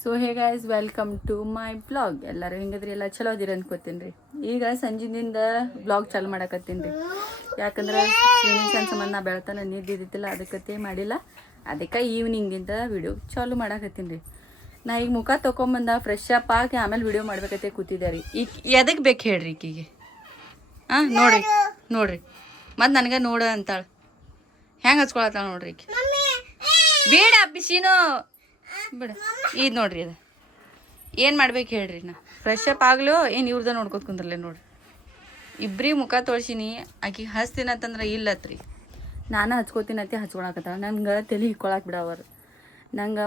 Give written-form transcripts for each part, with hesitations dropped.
So hey guys welcome to my blog. ಎಲ್ಲರೂ ಹೆಂಗದ್ರಿ, ಎಲ್ಲ ಚಲೋ ಅದಿರಿ ಅನ್ಕೋತೀನಿ ರೀ. ಈಗ ಸಂಜಿನಿಂದ ಬ್ಲಾಗ್ ಚಾಲು ಮಾಡಕತ್ತೀನಿ ರೀ. ಯಾಕಂದ್ರೆ ಸ್ವಿಮ್ಮಿಂಗ್ ಸಂಬಂಧ ನಾ ಬೆಳ್ತಾನೆ ನಿದ್ದಿದ್ದಿಲ್ಲ, ಅದಕ್ಕೆ ಮಾಡಿಲ್ಲ. ಅದಕ್ಕೆ ಈವ್ನಿಂಗಿಂದ ವಿಡಿಯೋ ಚಾಲು ಮಾಡಕತ್ತೀನಿ ರೀ. ನಾ ಈಗ ಮುಖ ತೊಗೊಂಬಂದ ಫ್ರೆಶ್ ಅಪ್ ಆಗಿ ಆಮೇಲೆ ವಿಡಿಯೋ ಮಾಡ್ಬೇಕತ್ತೆ ಕೂತಿದ್ದೆ ರೀ. ಈಗ ಎದಕ್ಕೆ ಬೇಕು ಹೇಳ್ರಿ ಈಕಿಗೆ? ಹಾಂ ನೋಡ್ರಿ ಮತ್ತು ನನಗೆ ನೋಡ ಅಂತಾಳೆ. ಹೆಂಗೆ ಹಚ್ಕೊಳತ್ತಾಳ ನೋಡ್ರಿ ಈಕಿ. ಬೇಡ ಬಿಸಿನೋ ಬಿಡ. ಇದು ನೋಡ್ರಿ, ಅದು ಏನು ಮಾಡ್ಬೇಕು ಹೇಳ್ರಿ. ನಾ ಫ್ರೆಶ್ ಅಪ್ ಆಗ್ಲೋ ಏನು ಇವ್ರದ ನೋಡ್ಕೊತ ಕುಂದ್ರಲ್ಲ ನೋಡ್ರಿ. ಇಬ್ರಿಗೆ ಮುಖ ತೊಳ್ಸಿನಿ. ಆಕಿಗೆ ಹಚ್ತೀನಿ ಅಂತಂದ್ರೆ ಇಲ್ಲತ್ರಿ. ನಾನು ಹಚ್ಕೋತೀನತ್ತಿ ಹಚ್ಕೊಳಕತ್ತಾಳ. ನಂಗೆ ತಲೆ ಹಿಕ್ಕೊಳಕ್ಕೆ ಬಿಡವರು. ನಂಗೆ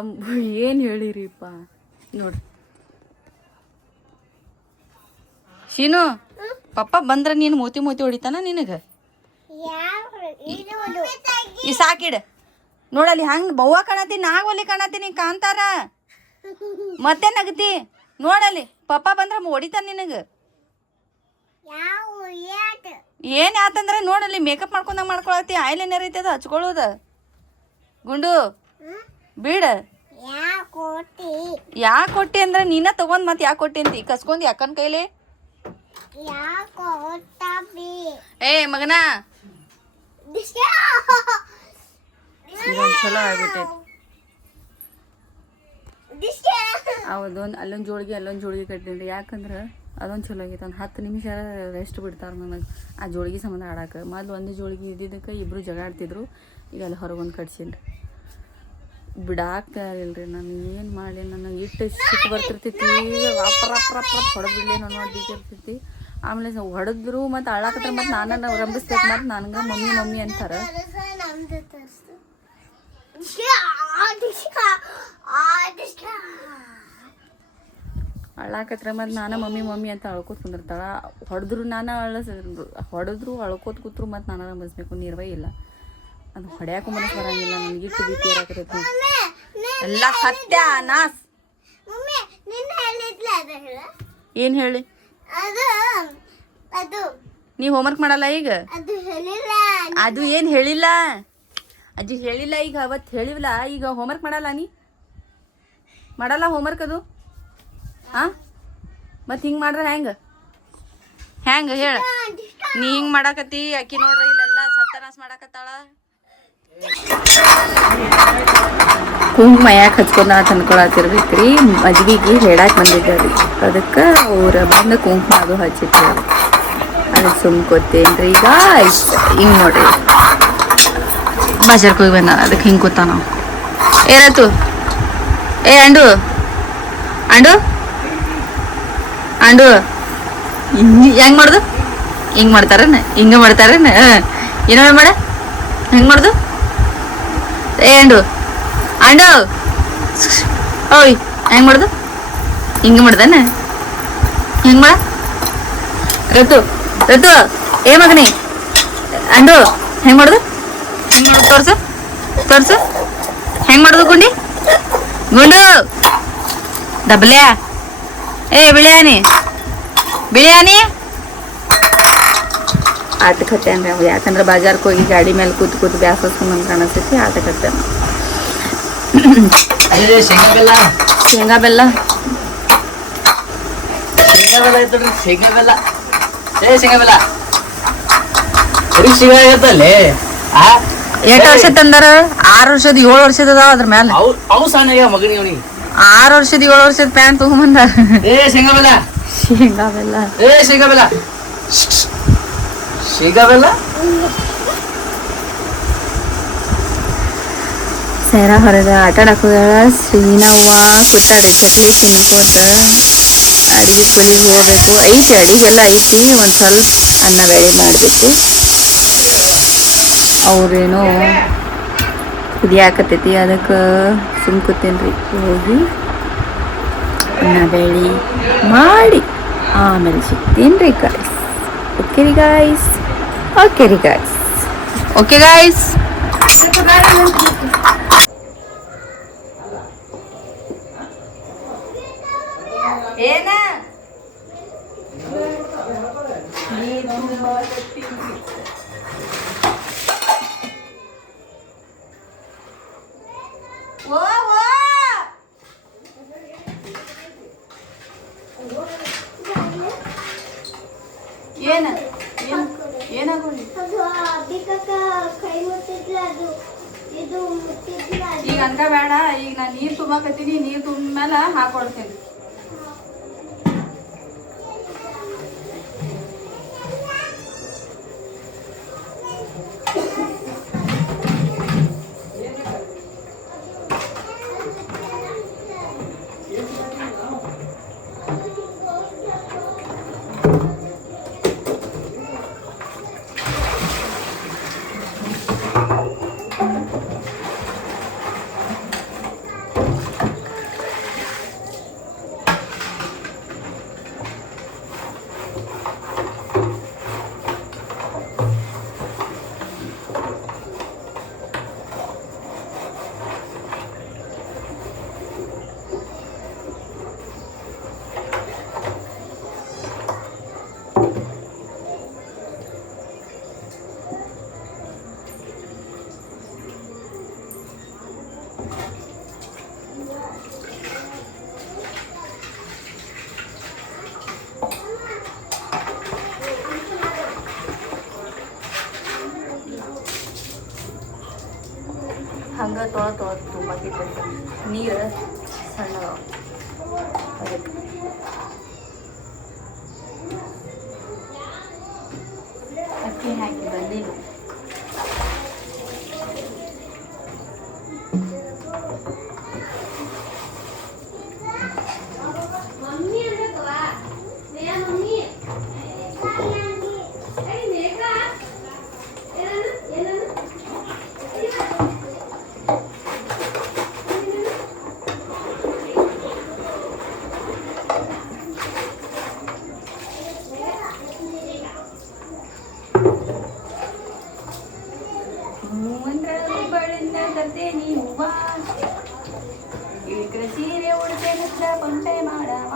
ಏನು ಹೇಳಿರಿಪ್ಪ ನೋಡ್ರಿ. ಶೀನು ಪಪ್ಪ ಬಂದ್ರೆ ನೀನು ಮೂತಿ ಹೊಡಿತಾನ ನಿನಗೆ? ಈ ಸಾಕಿಡ ನೋಡಲ್ಲಿ ಹಂಗೆ ಬವ್ವ ಕಾಣತೀನಿ, ನಾಗೊಲ್ಲಿ ಕಾಣತೀನಿ ಕಾಂತಾರ. ಮತ್ತೆ ನಗತಿ ನೋಡಲ್ಲಿ ಪಪ್ಪ ಬಂದ್ರೆ ಹೊಡಿತಾನ ನಿನಗೆ. ಏನು ಯಾತಂದ್ರೆ ನೋಡಲ್ಲಿ ಮೇಕಪ್ ಮಾಡ್ಕೊಂಡಂಗೆ ಮಾಡ್ಕೊಳತಿ. ಐಲೈನರ್ ಐತೆ ಅದು ಹಚ್ಕೊಳ್ಳೋದ. ಗುಂಡು ಬೀಡ. ಯಾಕೆ ಕೊಟ್ಟಿ ಅಂದ್ರೆ ನೀನ ತಗೊಂಡ್ ಮತ್ತೆ ಯಾಕೆ ಕೊಟ್ಟಿ ಅಂತ ಕಸ್ಕೊಂಡಿ ಅಕ್ಕನ ಕೈಲಿ. ಏ ಮಗನ ಚಲೋ ಆಗ್ಬಿಟ್ಟೈತಿ. ಅಲ್ಲೊಂದು ಜೋಳಿಗೆ ಕಟ್ಟಿನಿ. ಯಾಕಂದ್ರೆ ಅದೊಂದು ಚಲೋ ಆಗೈತೆ. ಒಂದು 10 ನಿಮಿಷ ರೆಸ್ಟ್ ಬಿಡ್ತಾರೆ ನನಗೆ ಆ ಜೋಳಿಗೆ ಸಂಬಂಧ ಆಡಕ್ಕೆ. ಮೊದಲು ಒಂದು ಜೋಳಿಗೆ ಇದ್ದಿದ್ದಕ್ಕೆ ಇಬ್ಬರು ಜಗಳ ಆಡ್ತಿದ್ರು. ಈಗ ಅಲ್ಲಿ ಹೊರಗೊಂದು ಕಟ್ಸೀನಿ. ಬಿಡಾಕ್ತಾ ಇರಲಿಲ್ಲ ರೀ. ನಾನು ಏನು ಮಾಡಲಿ, ನನಗೆ ಇಟ್ಟು ಸಿಟ್ಟು ಬರ್ತಿರ್ತೈತಿ. ಹೊಡೆದ್ಬಿಡ್ಲಿ ನಾನು ನೋಡ್ದಿರ್ತೈತಿ. ಆಮೇಲೆ ಹೊಡೆದ್ರು ಮತ್ತು ಅಳ್ಳಾಕತ್ರ ಮತ್ತು ನಾನು ರಂಬಿಸ್ಬೇಕು. ಮತ್ತು ನನಗೆ ಮಮ್ಮಿ ಅಂತಾರೆ. ಅಳ್ಳಾಕತ್ರ ಮತ್ತು ನಾನು ಮಮ್ಮಿ ಅಂತ ಅಳ್ಕೋತ ಕುಂದಿರ್ತಾಳ. ಹೊಡೆದ್ರು ನಾನು ಅಳ್ಕೋತ ಕೂತ್ರು ಮತ್ತು ನಾನು ರಂಬಿಸ್ಬೇಕು. ನೀರ್ವೇ ಇಲ್ಲ. ಅದು ಹೊಡ್ಯಾಕು ಮನಸ್ಸು ಬರಂಗಿಲ್ಲ. ನನಗೆ ಇಟ್ಟು ಭೀತಿ ಇರಾಕತ್ತೈತಿ. ಎಲ್ಲ ಸತ್ಯ ನಾಸ್. ಏನು ಹೇಳಿ? ನೀವು ಹೋಮ್ವರ್ಕ್ ಮಾಡಲ್ಲ ಈಗ? ಅದು ಏನು ಹೇಳಿಲ್ಲ. ಅಜ್ಜಿ ಹೇಳಿಲ್ಲ. ಈಗ ಅವತ್ತು ಹೇಳಿಲ್ಲ. ಈಗ ಹೋಮ್ವರ್ಕ್ ಮಾಡಲ್ಲ. ಮಾಡಲ್ಲ ಹೋಮ್ವರ್ಕ್ ಅದು? ಹಾಂ ಮತ್ತು ಹಿಂಗೆ ಮಾಡ್ರೆ ಹೆಂಗೆ ಹೇಳ? ನೀ ಹಿಂಗೆ ಮಾಡಾಕತ್ತಿ. ಅಕ್ಕಿ ನೋಡ್ರಿ ಇಲ್ಲೆಲ್ಲ ಸತ್ಯನಾಶ ಮಾಡಾಕತ್ತಾಳ. ಕುಂಕುಮ ಯಾಕೆ ಹಚ್ಕೊಂಡ ತಂದ್ಕೊಳತಿರ್ಬೇಕ್ರಿ. ಮದ್ವಿಗೆ ಹೇಳಕ್ಕೆ ಬಂದಿದ್ದಾರಿ. ಅದಕ್ಕೆ ಅವ್ರು ಬಂದು ಕುಂಕುಮ ಅದು ಹಚ್ಚಿಟ್ಟಾರ. ಅದಕ್ಕೆ ಸುಮ್ಕೋತೇನ್ರಿ. ಈಗ ಹಿಂಗೆ ನೋಡ್ರಿ ಬಾಜಾರ್ಗೆ ಹೋಗಿ ಬಂದ. ಅದಕ್ಕೆ ಹಿಂಗೆ ಕೂತ ನಾವು. ಏನಾಯ್ತು? ಏ ಅಂಡು ಹೆಂಗೆ ಮಾಡ್ದು? ಹಿಂಗೆ ಮಾಡ್ತಾರೇನ? ಹಿಂಗೆ ಮಾಡ್ತಾರೇನ? ಏನೋ ಮಾಡ ಹೆಂಗೆ ಮಾಡ್ದು? ಏ ಅಂಡು ಓಯ್ ಹೆಂಗೆ ಮಾಡ್ದು? ಹಿಂಗೆ ಮಾಡ್ದಾನ? ಹೆಂಗೆ ಮಾಡ ರತು ಏ ಮಗನಿ ಅಂಡು ಹೆಂಗೆ ಮಾಡ್ದು? ಹೆಂಗೆ ಮಾಡೋದು ತೋರ್ಸು ಹೆಂಗೆ ಮಾಡೋದು? ಗುಂಡು ದಬ್ಲ್ಯಾ. ಏ ಬಿಳಿಯಾನಿ ಆಟಕತ್ತೇನ್ರಿ ಅವು. ಯಾಕಂದ್ರೆ ಬಾಜಾರ್ಗೆ ಹೋಗಿ ಗಾಡಿ ಮೇಲೆ ಕೂತು ಬ್ಯಾಸಸ್ಕೊಂಡ್ ಕಾಣಿಸ್ತೈತಿ. ಆಟಕತ್ತೇನೆ. ಶೇಂಗಾ ಬೆಲ್ಲ ಎಷ್ಟು ವರ್ಷ ತಂದಾರ? 6 ವರ್ಷದ 7 ವರ್ಷದ ಅದಾವ. ಅದ್ರ ಮೇಲೆ 6 ವರ್ಷದ 7 ವರ್ಷದ ಪ್ಯಾಂಟ್ ತಗೊಂಬಂದ. ಶೇಂಗಾ ಬೆಲ್ಲ ಸೇರ ಹೊರಗ ಆಟ ಆಡಕೋಗ. ಶ್ರೀನವ್ವ ಕೂತಾಳೆ ಚಕ್ಲಿ ತಿನ್ಕೋತ. ಅಡಿಗೆ ಕೊಲಿಗೆ ಹೋಗ್ಬೇಕು. ಅಡಿಗೆಲ್ಲ ಐತಿ. ಒಂದು ಸ್ವಲ್ಪ ಅನ್ನ ಬೇಳೆ ಮಾಡಬೇಕು. ಅವ್ರೇನೋ ಕುದಿಯಾಕತ್ತೈತಿ. ಅದಕ್ಕೆ ಸುಮ್ಕೋತೇನ್ರಿ. ಹೋಗಿ ಅನ್ನ ಬೇಳೆ ಮಾಡಿ ಆಮೇಲೆ ಸಿಗ್ತೀನಿ ಗಾಯ್ಸ್. Okay guys. ಏನ ಓ ಏನ ಏನಾಗೋದು ಈಗ ಅನ್ಕ ಬೇಡ. ಈಗ ನಾನು ನೀರು ತುಂಬಾಕತ್ತೀನಿ, ನೀರು ತುಂಬ ಮೇಲೆ ಹಾಕೊಡ್ತೀನಿ. ಹಂಗೆ ತುಂಬಾಕಿತ್ತು ನೀರು ಸಣ್ಣ ಅದಕ್ಕೆ ಅಕ್ಕಿ ಹಾಕಿ ಬಂದಿಲ್ಲ. ಸೀರೆ ಉಡುತ್ತೆ ಪಂಟೆ ಮಾಡವ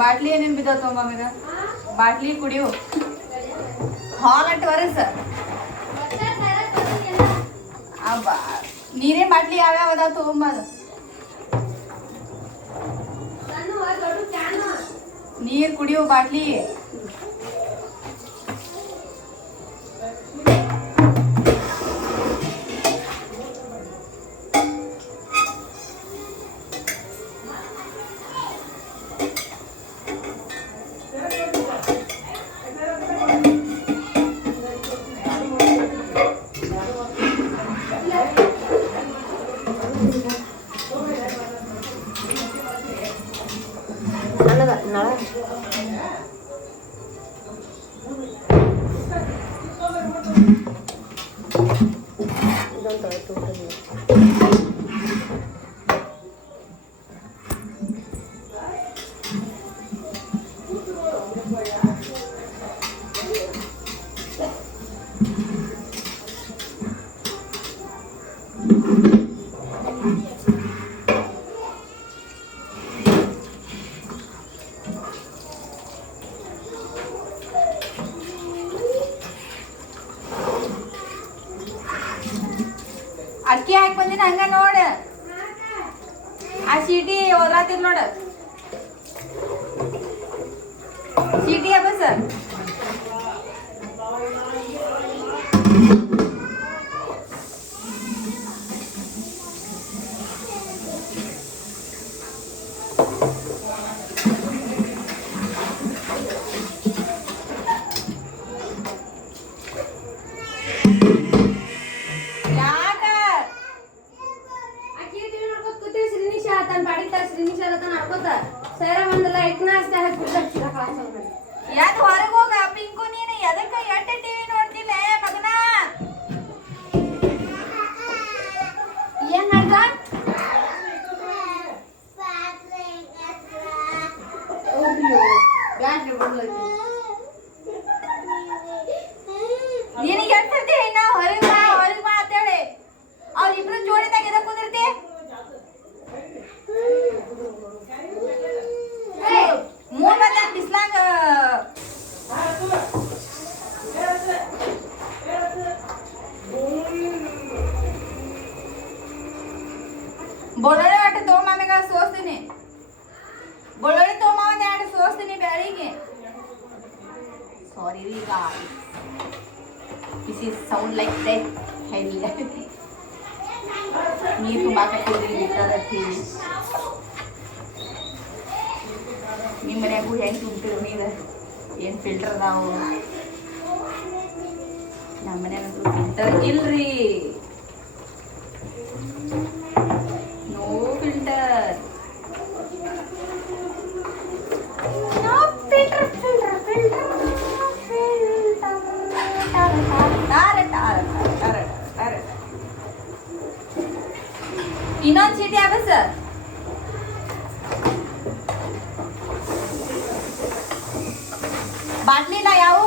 ಬಾಟ್ಲಿ ಏನೇನು ಬಿದ್ದಾವ ತೊಂಬ ಬಾಟ್ಲಿ ಕುಡಿಯು ಹಾಲ್ ವರಸ ನೀರೇ ಬಾಟ್ಲಿ ಯಾವ್ಯಾವ ಅದಾವ ತೊಗೊಂಬದು. ನೀರು ಕುಡಿಯು ಬಾಟ್ಲಿ. ಅಕ್ಕಿ ಹಾಕಿ ಬಂದಿನ ಹಂಗ ನೋಡ ಆ ಸೀಟಿ ಓದ್ರಾತಿದ್ ನೋಡ ಸೀಟಿ bus is sound like that ಹೇಳಿ ನೀರು ತುಂಬಾಕತ್ತೀರಿ ಬಿಟ್ಟದತ್ತಿ ನಿಮ್ಮ ಮನ್ಯಾಗೂ ಹೆಂಗೆ ತುಂಬ್ತೀರಿ ನೀರು ಏನು ಫಿಲ್ಟರ್ ಅದಾವು ನಮ್ಮ ಮನ್ಯಾಗಂತೂ ಫಿಲ್ಟರ್ ಇಲ್ರಿ ನೋ ಫಿಲ್ಟರ್ ಇನ್ನೊಂದು ಚೀಟಿ ಆಗ ಸರ್ ಬಾಟ್ಲಿ ಇಲ್ಲ ಯಾವ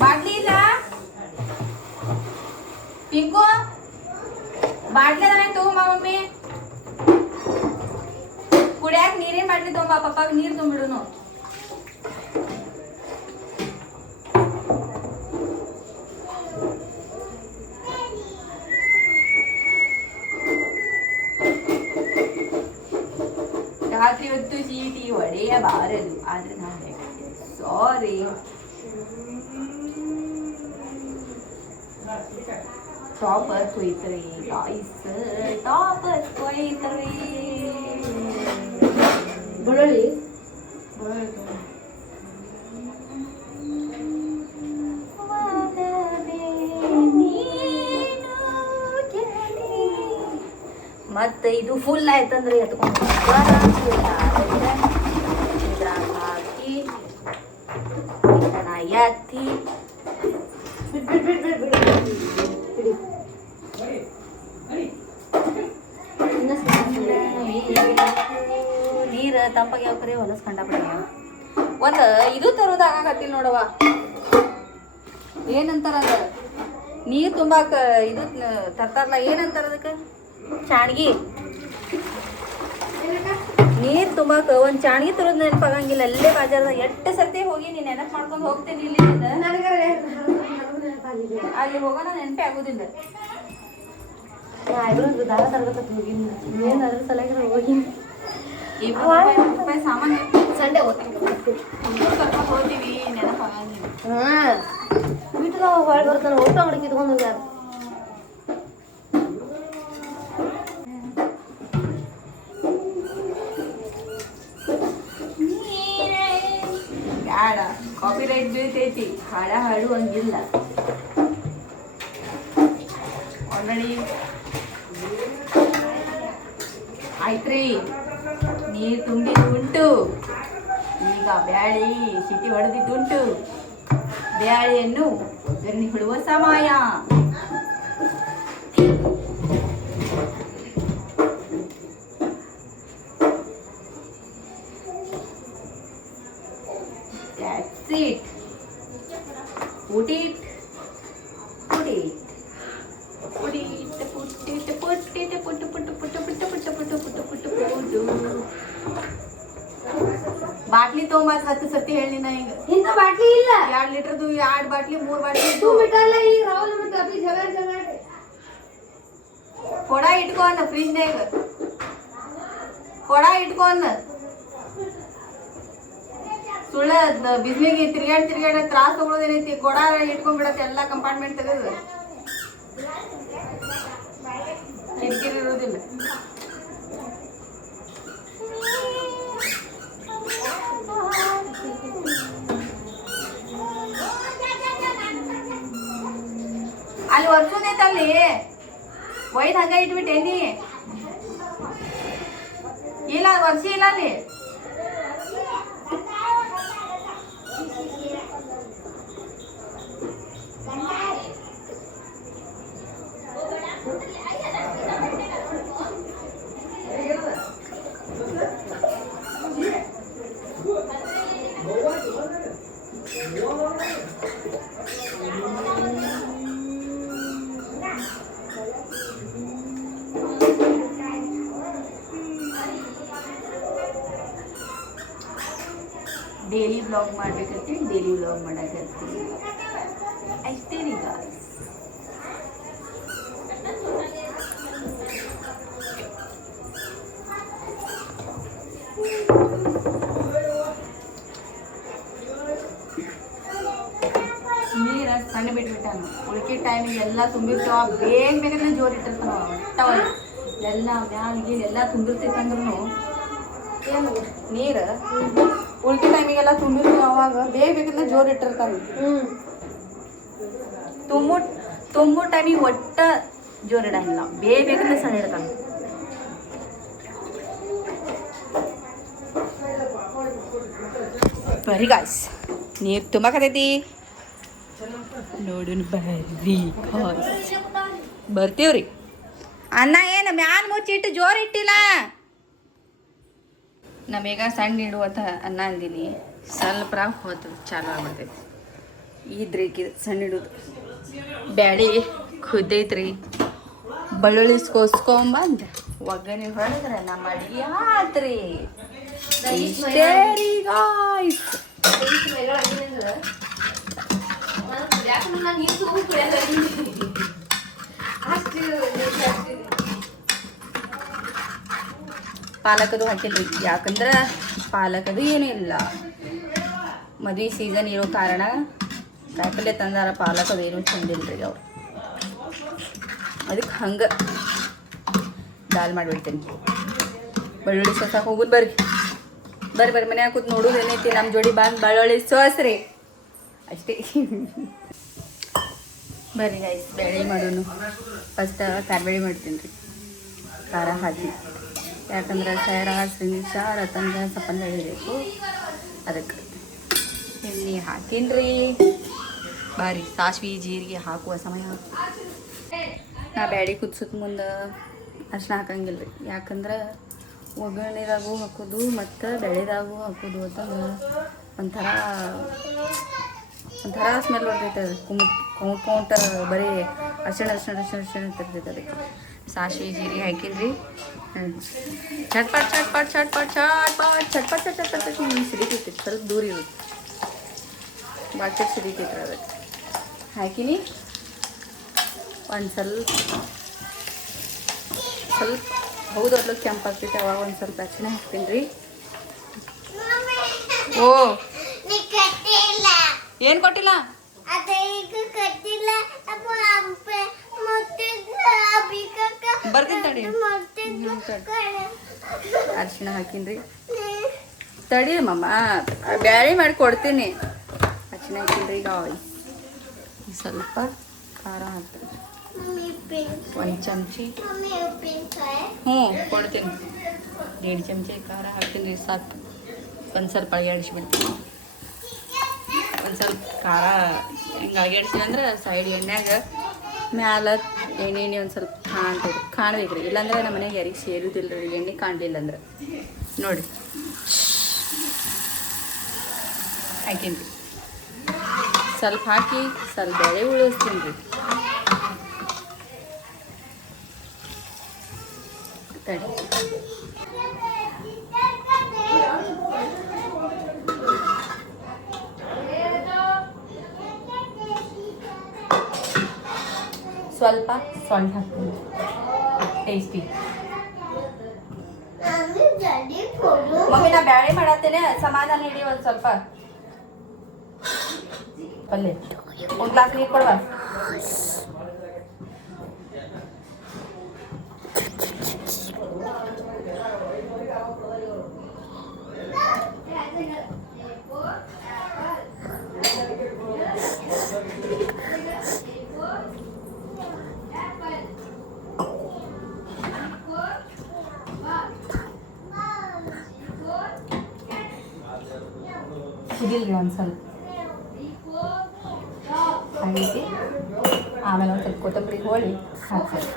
ಬಾಟ್ಲಿ ಇಲ್ಲ ಪಿಂಕು ಬಾಟ್ಲಿ ಅದಾನೆ ತಗೊಂಬ ಮಮ್ಮಿ ಕುಡಿಯಾಕ ನೀರೇನ್ ಬಾಟ್ಲಿ ತಗೊಂಬ ಪಪ್ಪಾಗ ನೀರು ತುಂಬಿಡುನು ರಾತ್ರಿ ಹೊತ್ತು ಚೀಟಿ ಹೊಡೆಯಬಾರದು ಆದ್ರೆ ನಾನು ಸಾರಿ ಟಾಪರ್ ಕೊಯ್ತಾರೆ ಗಾಯ್ಸ್ ಟಾಪರ್ ಕೊಯ್ತಾರೆ ಬೆಳ್ಳುಳ್ಳಿ ಮತ್ತೆ ಇದು ಫುಲ್ ಆಯ್ತಂದ್ರೆ ಎತ್ಕೊಂಡು ಹಾಕಿ ಎತ್ತಿ ನೀರು ತಂಪಾಗಿ ಯಾವ ಕರೆ ಹೊಲಸ್ ಕಂಡಾಬಿಡ ಒಂದು ಇದು ತರೋದಾಗತ್ತಿಲ್ಲ ನೋಡವ ಏನಂತಾರ ಅದ ನೀರು ತುಂಬಾಕ ಇದು ತರ್ತಾರಲ್ಲ ಏನಂತಾರ ಅದಕ್ಕೆ ಚಾಣ್ಗಿ ನೀರು ತುಂಬಾಕ ಒಂದು ಚಾಣ್ಗಿ ತರೋದು ನೆನಪಾಗಂಗಿಲ್ಲ ಅಲ್ಲೇ ಬಾಜಾರ್ದಾಗ ಎಷ್ಟು ಸರ್ತಿ ಹೋಗಿ ನೀನು ನೆನಪು ಮಾಡ್ಕೊಂಡು ಹೋಗ್ತೇನೆ ಇಲ್ಲಿ ಅಲ್ಲಿ ಹೋಗೋಣ ನೆನಪೇ ಆಗೋದಿಲ್ಲ ದಾರ ತರಬೇಕಂತ ಹೋಗಿನಿ ಏನು ಅದ್ರ ಸಲಗ ಹೋಗಿನಿ ₹20 ಸಾಮಾನು ಸಂಡೆ ಹೋಗ್ತೀವಿ ನೆನಪಾಗಂಗಿಲ್ಲ ಬಿಟ್ಟು ನಾವು ಹೊಳೆ ಬರ್ತಾನೆ ಊಟ ಮಾಡಿ ಕಿತ್ಕೊಂಡು ಹೋಗ್ಯಾರ ಬ್ಯಾಡ ಕಾಪಿರೈಟ್ ಬೀಳ್ತೈತಿ ಹಾಡ ಹಾಡುವಂಗಿಲ್ಲ ಆಲ್ರೆಡಿ ಆಯ್ತ್ರಿ ನೀರು ತುಂಬಿದುಂಟು ಈಗ ಬ್ಯಾಳಿ ಸಿಟಿ ಹೊಡೆದಿದ್ದುಂಟು ಬ್ಯಾಳಿಯನ್ನು ಒಗ್ಗರಣೆ ಬಿಡುವ ಸಮಯ That's it. Put it. Put it. Put it. Put it. Put it. Put it. Put it. Put it. Put it. Put it. Put it. Put it. Put it. ಬಾಟ್ಲಿ ತೊಗೊಂಬತ್ 10 ಸತಿ ಹೇಳಿ ನಾ ಈಗ ಇಂತ ಬಾಟ್ಲಿ ಇಲ್ಲ 2 ಲೀಟರ್ದು 2 ಬಾಟ್ಲಿ 3 ಬಾಟ್ಲಿ ತೂ ಬಿಟ್ಟಲ್ಲ ಈಗ ರಾವಲ್ ಮತ್ತ ಅಭಿ ಜಗಳ ಕೊಡ ಇಟ್ಕೊಂಡ ಫ್ರಿಜ್ ನಾಗ ಕೊಡ ಇಟ್ಕೊಂಡ ಸುಳ್ಳ ಬಿಸ್ಲಿಗೆ ತಿರ್ಗಾಡ ತ್ರಾಸ ತಗೊಳ್ಳೋದೇನೈತಿ ಕೊಡ ಇಟ್ಕೊಂಡ್ಬಿಡತ್ತೆ ಎಲ್ಲ ಕಂಪಾರ್ಟ್ಮೆಂಟ್ ತೆಗೆದು ಕಿರಿಕಿರಿ ಇರೋದಿಲ್ಲ ಅಲ್ಲಿ ವರ್ಷದೈತಲ್ಲಿ ಒಯ್ದು ಹಂಗ ಇಟ್ಬಿಟ್ಟೇನಿ ಇಲ್ಲ ವರ್ಷ ಇಲ್ಲ ಅಲ್ಲಿ ಡೈಲಿ ವ್ಲಾಗ್ ಮಾಡ್ಬೇಕಂತ ಡೈಲಿ ವ್ಲಾಗ್ ಮಾಡಕತ್ತೀನಿ ಅಷ್ಟೇ ರೀ ಗಾಯ್ಸ್ ನೀರು ಸಣ್ಣ ಬಿಟ್ಬಿಟ್ಟಾನ. ಉಳ್ಕಿ ಟೈಮಿಗೆ ಎಲ್ಲ ತುಂಬಿರ್ತಾವ, ಬೇಗ ಬೇಗನೆ ಜೋರು ಇಟ್ಟಿರ್ತಾವ. ಒಟ್ಟವಲ್ಲ ಎಲ್ಲ ಮ್ಯಾಲಿಗೆ ಎಲ್ಲ ತುಂಬಿರ್ತೈತೆ ಅಂದ್ರೂ ಏನು ನೀರು ಉಳ್ಕಿ ಟೈಮಿಗೆಲ್ಲ ತುಂಬಿರ್ತಾವ. ಅವಾಗ ಬೇಗ ಬೇಗನೆ ಜೋರು ಇಟ್ಟಿರ್ತಾನೆ. ತುಂಬು ಟೈಮಿಗೆ ಒಟ್ಟ ಜೋರು ಇಡಂಗಿಲ್ಲ, ಬೇಗ ಬೇಗನೆ ಸಣ್ಣ ಇಡ್ತಾನೆ. ಬರ್ರಿ ಗಾಯ್ಸ್, ನೀರು ತುಂಬಾಕತೈತಿ ನೋಡು. ಬರ್ರಿ ಗಾಯ್ಸ್, ಬರ್ತೀವ್ರಿ. ಅನ್ನ ಏನು ಮ್ಯಾಲ ಮುಚ್ಚಿಟ್ಟು ಜೋರು ಇಟ್ಟಿಲ್ಲ. ನಮೀಗ ಸಣ್ಣ ಇಡುವಂಥ ಅನ್ನ ಅಂದಿನಿ, ಸ್ವಲ್ಪ ಹೋತು ಚಾಲು ಆಗ್ಬಿಡ್ತೈತಿ. ಇದ್ರಿ ಸಣ್ಣ ಇಡೋದು. ಬ್ಯಾಳಿ ಕುದ್ದೈತ್ರಿ, ಬೆಳ್ಳುಳ್ಳಿ ಕೋಸ್ಕೊಂಬಂದು ಒಗ್ಗರಣೆ ಹೊಡೆದ್ರೆ ನಮ್ಮ ಅಡಿಗೆ ಆತ್ರಿ. ಇಷ್ಟೇ ರೀ ಗಾಯ್ಸ್. ಪಾಲಕದು ಹಾಕಿಲ್ರಿ, ಯಾಕಂದ್ರೆ ಪಾಲಕದು ಏನೂ ಇಲ್ಲ. ಮದುವೆ ಸೀಸನ್ ಇರೋ ಕಾರಣ ಕಾಯಿಪಲ್ಲೆ ತಂದಾರ, ಪಾಲಕದು ಏನೂ ತಂದಿಲ್ರಿ ಅವ್ರು. ಅದಕ್ಕೆ ಹಂಗೆ ದಾಲ್ ಮಾಡಿಬಿಡ್ತೀನಿ. ಬೆಳ್ಳುಳ್ಳಿ ಸೋಸಾಕ ಹೋಗುದು. ಬರ್ರಿ ಬರ್ರಿ ಬರ್ರಿ, ಮನ್ಯಾಗ ಕೂತ್ ನೋಡುದು ಏನೈತಿ ನಮ್ಮ ಜೋಡಿ ಬಂದು ಬೆಳ್ಳುಳ್ಳಿ ಸೋಸ್ರಿ ಅಷ್ಟೇ. ಬರ್ರಿ ಗೈಸ್, ಬೇಳೆ ಮಾಡೋನು. ಫಸ್ಟ್ ಕಾರ್ಬೇಳೆ ಮಾಡ್ತೀನಿ ರೀ, ಖಾರ ಹಾಕಿ. ಯಾಕಂದ್ರೆ ಸೈರ ಶ್ರೀನಿಶ ರತನ್ಗೆ ಸಪ್ಪನ್ ಬೆಳಿಬೇಕು, ಅದಕ್ಕೆ ಎಣ್ಣೆ ಹಾಕೀನ್ರಿ. ಬಾರಿ ಸಾಸ್ವೆ ಜೀರಿಗೆ ಹಾಕುವ ಸಮಯ. ನಾ ಬ್ಯಾಡಿ ಕುದಿಸೋದು ಮುಂದೆ ಅರ್ಶಿನ ಹಾಕಂಗಿಲ್ಲ ರೀ, ಯಾಕಂದ್ರೆ ಒಗ್ಗರಣೆದಾಗೂ ಹಾಕೋದು ಮತ್ತು ಬೆಳೆದಾಗೂ ಹಾಕೋದು ಅಂತಂದ್ರೆ ಒಂಥರ ಸ್ಮೆಲ್ ಬರ್ತೈತೆ. ಅದು ಕುಂಟ ಬರೀ ಅರ್ಶಿಣ ತಿರ್ತೈತೆ. ಅದಕ್ಕೆ ಸಾಸಿವೆ ಜೀರಿಗೆ ಹಾಕಿನ್ರಿ. ಚಟ್ಪಟ್ ಚಟ್ಪಟ್ ಚಟ್ಪಟ್ ಚಟ್ಪಟ್ ಚಟ್ಪಟ್ ಚಟ್ಪಟ್ ಚಟ್ಪಟ್ ಸಿಡಿತೈತಿ. ಸ್ವಲ್ಪ ದೂರ ಇರುತ್ತೆ, ಬಾಕಿ ಸಿಡಿತೈತ್ರಿ. ಅದಕ್ಕೆ ಹಾಕಿನಿ. ಒಂದು ಸ್ವಲ್ಪ ಹೌದು ಅದ್ಲು ಕೆಂಪಾಗ್ತೈತೆ, ಅವಾಗ ಒಂದು ಸ್ವಲ್ಪ ಅರ್ಶಿಣ ಹಾಕ್ತೀನಿ ರೀ. ಓ ಏನು ಕೊಟ್ಟಿಲ್ಲ? ಬರ್ತೀನಿ ತಡಿ. ಅರ್ಶಿಣ ಹಾಕಿನ್ರಿ, ತಡಿ ಮಮ್ಮ ಬ್ಯಾಳಿ ಮಾಡಿ ಕೊಡ್ತೀನಿ. ಅರ್ಶಿಣ ಹಾಕಿನ್ರಿ. ಈಗ ಸ್ವಲ್ಪ ಖಾರ ಹಾಕ್ತೀನಿ, ಒಂದು ಚಮಚಿ. ಕೊಡ್ತೀನಿ. 1.5 ಚಮಚಿ ಖಾರ ಹಾಕ್ತೀನಿ ರೀ, ಸಾಕು. ಒಂದು ಸ್ವಲ್ಪ ಅಳಿಯಾಡಿಸ್ಬಿಡ್ತೀನಿ. ಒಂದು ಸ್ವಲ್ಪ ಖಾರ ಹಿಂಗೆ ಅಳಿಯಾಡಿಸಿ ಅಂದ್ರೆ ಸೈಡ್ ಎಣ್ಣೆಗೆ ಮ್ಯಾಲ ಎಣ್ಣೆ ಒಂದು ಸ್ವಲ್ಪ ಕಾಣ್ಬೇಕು ರೀ. ಇಲ್ಲಾಂದ್ರೆ ನಮ್ಮ ಮನೆಗೆ ಯಾರಿಗೆ ಸೇರುದಿಲ್ಲ ರೀ ಎಣ್ಣೆ ಕಾಣಲಿಲ್ಲ ಅಂದ್ರೆ. ನೋಡಿ ಹಾಕೀನಿ ರೀ, ಸ್ವಲ್ಪ ಹಾಕಿ ಸ್ವಲ್ಪ ಬೇಳೆ ಉಳಿಸ್ತೀನಿ ರೀ. ತಡಿ ಸ್ವಲ್ಪ ಸಾಲ್ಟ್ ಹಾಕ್ತೀನಿ, ಟೇಸ್ಟಿ. ಮಮ್ಮಿ ನಾ ಬ್ಯಾಳೆ ಮಾಡತ್ತೇನೆ, ಸಮಾಧಾನ ಇಡಿ. ಒಂದು ಸ್ವಲ್ಪ ಪಲ್ಯ ಒಂದು ಗ್ಲಾಸ್ ನೀರು ಕೊಡುವ. ಕುದಿಲ್ರಿ ಒಂದು ಸ್ವಲ್ಪ ಆಗೈತಿ. ಆಮೇಲೆ ಒಂದು ಸ್ವಲ್ಪ ಕೊತ್ತಂಬರಿ ಹೋಳಿ ಹಾಕ್ತಾರೆ.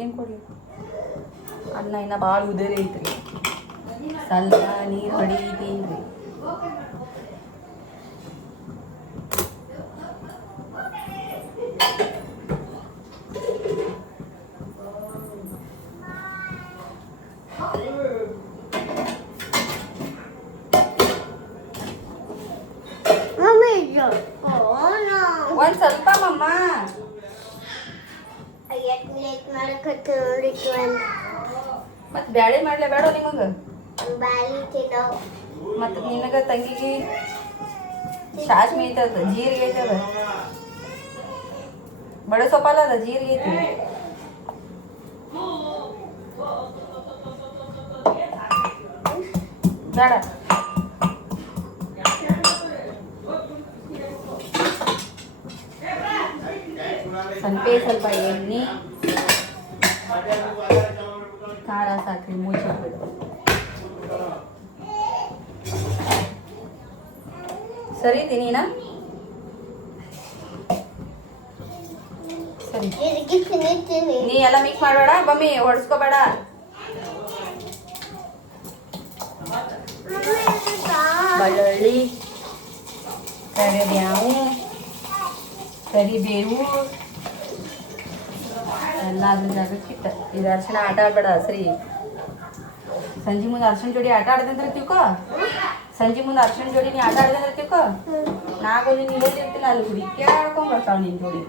ಏನು ಕೊಡಲಿ? ಅನ್ನ ಇನ್ನು ಭಾಳ ಉದರಿ ಐತ್ರಿ, ಸ್ವಲ್ಪ ನೀರು ಹೊಡಿತೀನಿ ರೀ. ಒಂದು ಸ್ವಲ್ಪ ಮಮ್ಮ ಮತ್ತೆ ಬ್ಯಾಳೆ ಮಾಡ್ಲೇ ಬೇಡ ನಿಮಗೆ? ಮತ್ತು ನಿನಗೆ ತಂಗಿಗೆ ಸಾಸ್ಮಿ ಐತದ, ಜೀರಿಗೆ ಐತದ, ಬಡ ಸೊಪ್ಪಲ್ಲ ಅದ, ಜೀರಿಗೆ ಐತಿ. ಬೇಡ ಸ್ವಲ್ಪ ಎಣ್ಣೆ, ಖಾರ, ಸಾಕ್ರಿ, ಮುಚ್ಚಿಬಿಡು. ಸರಿ ತಿನ್ನೀನಾ? ಸರಿ, ನೀ ಎಲ್ಲ ಮಿಕ್ಸ್ ಮಾಡಬೇಡ ಬಮ್ಮಿ, ಹೊಡ್ಸ್ಕೋಬೇಡ. ಬೆಳ್ಳುಳ್ಳಿ, ಕರಿಬೇವು, ಕರಿಬೇವು ಎಲ್ಲ ಅದ್ರ ಜಾಗಕ್ಕೆ ಇಟ್ಟ. ಇದು ಅರ್ಶಿಣ ಆಟ ಆಡ್ಬೇಡ ಸರಿ. ಸಂಜೆ ಮುಂದೆ ಅರ್ಶಿಣ ಜೋಡಿ ಆಟ ಆಡ್ದಂದ್ರೆ ತಿಳ್ಕೊ. ಸಂಜೆ ಮುಂದೆ ಅರ್ಶಿಣ ಜೋಡಿ ನೀ ಆಟ ಆಡ್ದಂದ್ರೆ ತಿಳ್ಕೊ. ನಾಲ್ಕು ನೀನು ಇರ್ತಿಲ್ಲ ಅಲ್ಲಿ ಹುಡುಕಿ ಆಡ್ಕೊಂಡ್ಬರ್ತಾವ ನಿನ್ನ ಜೋಡಿ.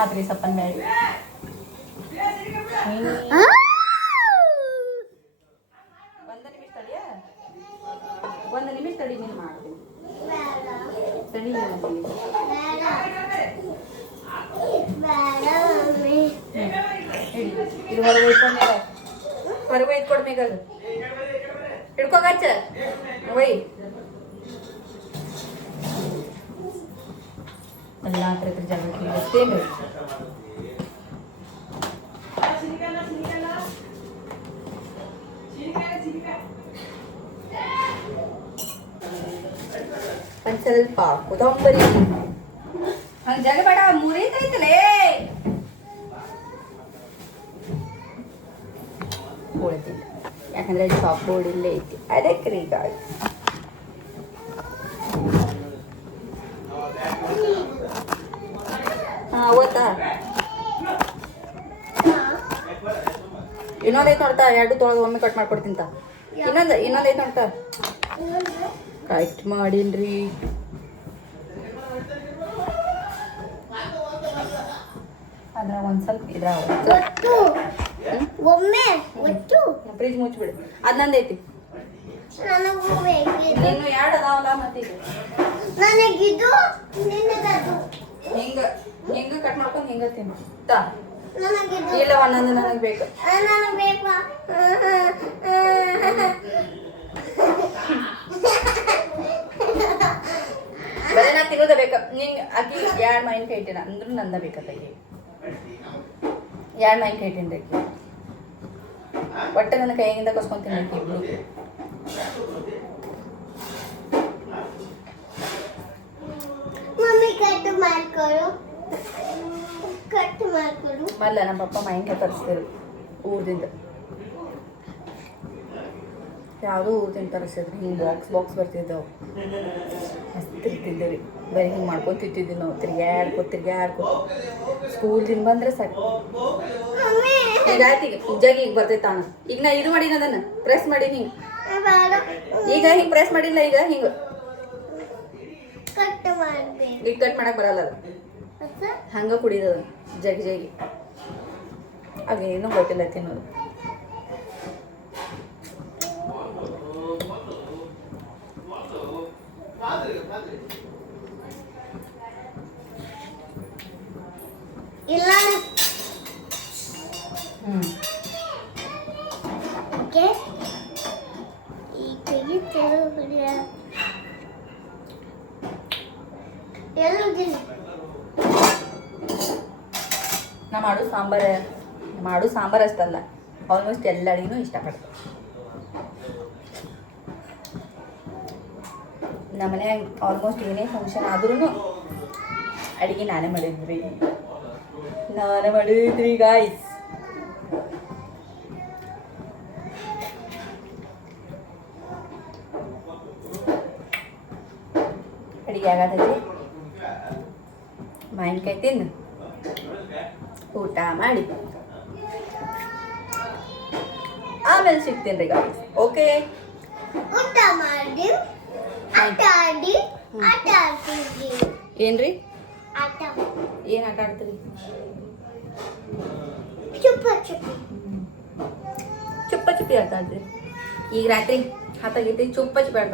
ಆತ್ರಿ ಸಪ್ಪನ್ ಬೇಡ. ಒಂದು ನಿಮಿಷ ತಡಿ, ನೀನು ಮಾಡ್ತೀನಿ ತಡಿ. ಇದು ಹೊರಗೆ ಒಯ್ಕೊಂಡ್ಮೇಗ, ಹೊರಗೆ ಒಯ್ದ್ಕೊಡ್ಮೇಗ ಹಿಡ್ಕೋಗಚ್ಚ ಒಯ್. ಎಲ್ಲ ಹತ್ರ ಜಾಗಕ್ಕೆ ಇರ್ತೇನೆ. ಒಂದು ಸ್ವಲ್ಪ ಕೊತ್ತಂಬರಿ. ಹಂಗೆ ಜಗ ಬೇಡ, ಮುರಿತೈತಲೇ. ಹೋಳ್ತಿಲ್ಲ ಯಾಕಂದ್ರೆ ಚಾಪ್ ಬೋರ್ಡ್ ಇಲ್ಲೇ ಐತಿ, ಅದಕ್ಕೆ ರೀ ಗಾಳಿ. ಹಾಂ ಓದ್ತಾ ಇನ್ನೊಂದೈತೆ ನೋಡ್ತಾ, ಎರಡು ತೊಳೆದು ಒಮ್ಮೆ ಕಟ್ ಮಾಡ್ಕೊಡ್ತೀನಿ. ಇನ್ನೊಂದೈತೆ ನೋಡ್ತಾ, ಕಟ್ ಮಾಡೀನ್ರಿ. ಅದ್ರ ಒಂದು ಸ್ವಲ್ಪ ಇದ್ರ ಫ್ರಿಜ್ ಮುಚ್ಚಿಬಿಡು. ಅದು ನಂದೈತಿ, ನೀನು ಎರಡು ಅದಾವಲ್ಲ ಮತ್ತೆ ಹಿಂಗೆ ಹಿಂಗೆ ಕಟ್ ಮಾಡ್ಕೊಂಡು ಹಿಂಗೆ ತಿನ್ನು. ಇಲ್ಲ ಒಂದೊಂದು ನನಗೆ ಬೇಕು. ಬರೀ ನಾ ತಿನ್ನೋದ ಬೇಕು. ನಿಂಗೆ ಅಕ್ಕಿ ಎರಡು ಮಾವಿನಕಾಯಿ ಇಟ್ಟಿನ ಅಂದ್ರೂ ನಂದ ಬೇಕತ್ತಾಗಿ. ಎರಡು ಮಾವಿನಕಾಯಿ ಇಟ್ಟಿನ್ರಿ ಅಕ್ಕಿ. ಒಟ್ಟೆ ನನ್ನ ಕೈಯಿಂದ ಕಸ್ಕೊಂತೀನಿ ಅಕ್ಕಿ ಇಬ್ರು. ಮಲ್ಲ ನಮ್ಮ ಪಪ್ಪ ಮಾವಿನಕಾಯಿ ತರಿಸ್ತಾರೆ ಊರದಿಂದ. ಯಾವುದೋ ಊರದಿಂದ ತರಿಸಿದ್ರು. ಹಿಂಗೆ ಬಾಕ್ಸ್ ಬರ್ತಿದ್ದವು, ಹಸ್ತಿರ್ತಿದ್ದೆವು ರೀ. ಬರೀ ಹಿಂಗೆ ಮಾಡ್ಕೊಂಡು ತಿಂತಿದ್ವಿ ನಾವು. ತಿರ್ಗ್ಯಾಡ್ಕೊ ಸ್ಕೂಲ್ದಿಂದ ಬಂದ್ರೆ ಸಾಕು. ಈಗ ಆಯ್ತು, ಈಗ ಜಗ್ ಈಗ ಬರ್ತೈತೆ ತಾನ. ಈಗ ನಾ ಇದು ಮಾಡೀನಿ, ಅದನ್ನು ಪ್ರೆಸ್ ಮಾಡೀನಿ. ಈಗ ಹಿಂಗೆ ಪ್ರೆಸ್ ಮಾಡಿಲ್ಲ, ಈಗ ಹಿಂಗೆ ಈಗ ಕಟ್ ಮಾಡಕ್ಕೆ ಬರಲ್ಲ. ಅದು ಹಂಗೆ ಕುಡಿಯೋದು ಜಗಿ. ಅವೇನೂ ಗೊತ್ತಿಲ್ಲ ತಿನ್ನೋದು. ಇಲ್ಲ ಓಕೆ ಈ ಕೈ ತೆಗೆದು ನಾ ಮಾಡು ಸಾಂಬಾರು ಅಷ್ಟಲ್ಲ, ಆಲ್ಮೋಸ್ಟ್ ಎಲ್ಲ ಅಡಿಗೆನೂ ಇಷ್ಟಪಡ್ತೀನಿ. ನಮ್ಮ ಮನ್ಯಾಗ ಆಲ್ಮೋಸ್ಟ್ ಏನೇ ಫಂಕ್ಷನ್ ಆದ್ರೂ ಅಡಿಗೆ ನಾನೇ ಮಾಡಿದ್ರಿ ಗಾಯ್ಸ್. ಅಡಿಗೆ ಆಗತೈತಿ. ಮಾವಿನಕಾಯಿ ತಿಂದು ಊಟ ಮಾಡಿ ಆಮೇಲೆ ಸಿಗ್ತೀನಿ ರೀ ಗಾಯ್ಸ್. ಓಕೆ, ಊಟ ಮಾಡಿ ಆಟ ಆಡ್ತೀವಿ. ಏನ್ರಿ ಆಟ ಏನು ಆಟ ಆಡ್ತೀರಿ? ಚುಪ್ಪ ಚುಪ್ಪಿ. किती आता ते ಈಗ ರಾತ್ರಿ 10 ಆಗೈತಿ ಚುಪ್ಪಚ್ಚ ಬೇಡ